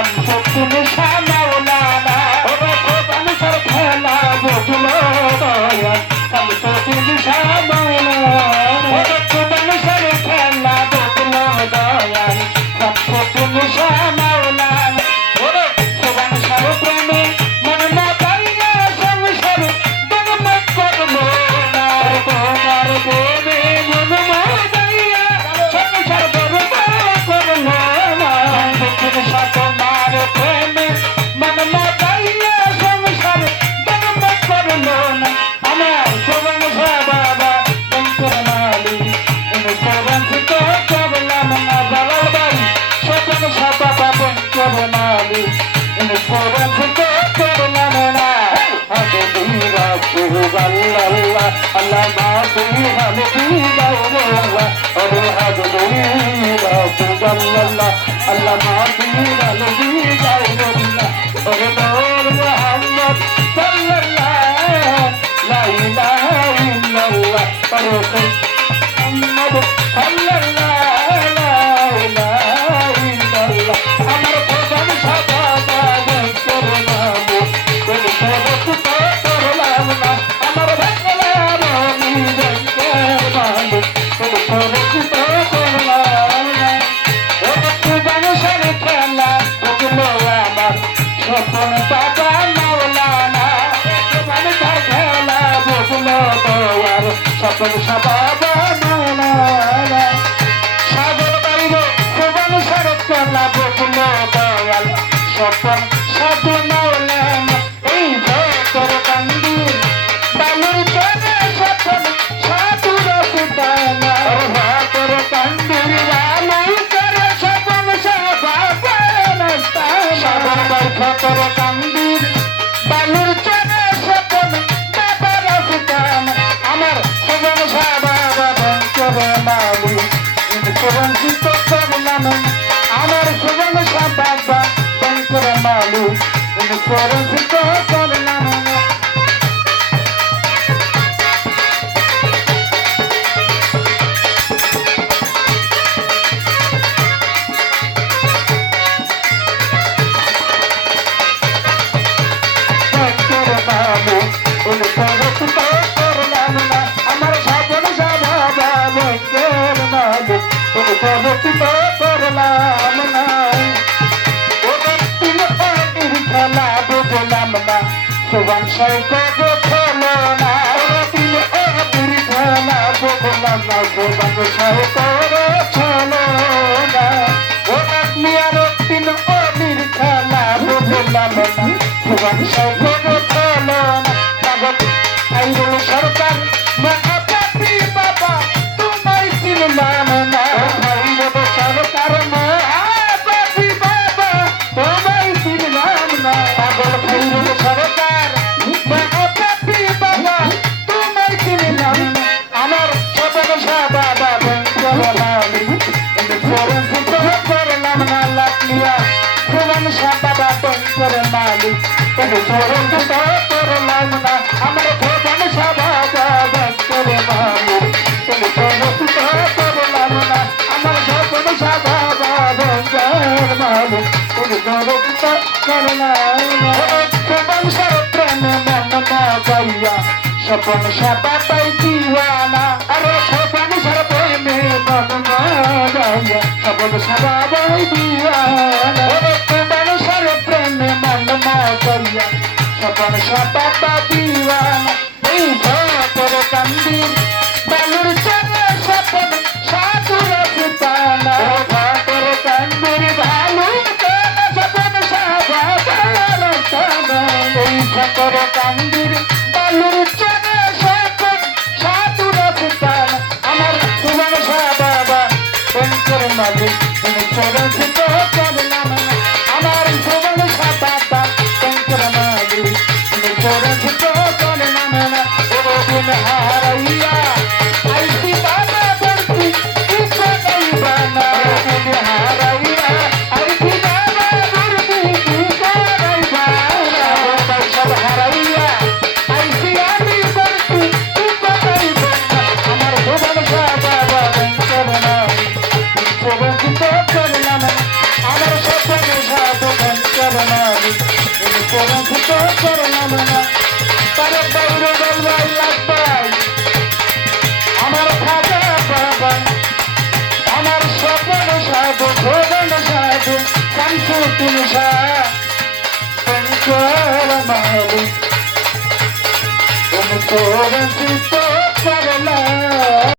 Oh, ওরে হাজরে রাসূলুল্লাহ আল্লাহ মাফির আলবি জাইনুল্লাহ ওরে নূর মুহাম্মদ সাল্লাল্লাহ লা ইলাহা ইল্লাল্লাহ ওরে মুহাম্মদ সাল্লাল্লাহ বংশা বাবা সাগর বাড়ির খুবন সড়ক চলা বকুল দয়াল। সপন সাধু নৌলেন এই ভেতর কান্দি। বালুর চলে সপন সাধুর সুতান ভেতর কান্দির বালু করে সপন সাগর বাড়ি ভেতর কান্দি। সুবান সৈকত খেলো না তিন এ দুর্ঘনা সুবান সৈকত স্বপন সাপা পাই দিওয়ানা, আরে স্বপন সাপে মে মনমায়া স্বপন সাপা পাই দিওয়ানা আরে স্বপন সারে প্রেমে মনমায়া স্বপন সাপা পাই দিওয়ানা, এই ভর কান্দি বালুর চলে স্বপন সাধুর পিতানা ভর কান্দির ভালু স্বপন সাপা পাই দিওয়ানা এই ভর কান্দি সুরক্ষিত করলাম আমার স্বপ্নে সাধন করলাম সুরক্ষিত করলাম না তারে বাইরে বলবাই লাগবাই আমার খাজা বাবা আমার স্বপ্ন সাধু ভোজন সাধু শামসু তুলসা শঙ্কর মালিক তুমি সুরক্ষিত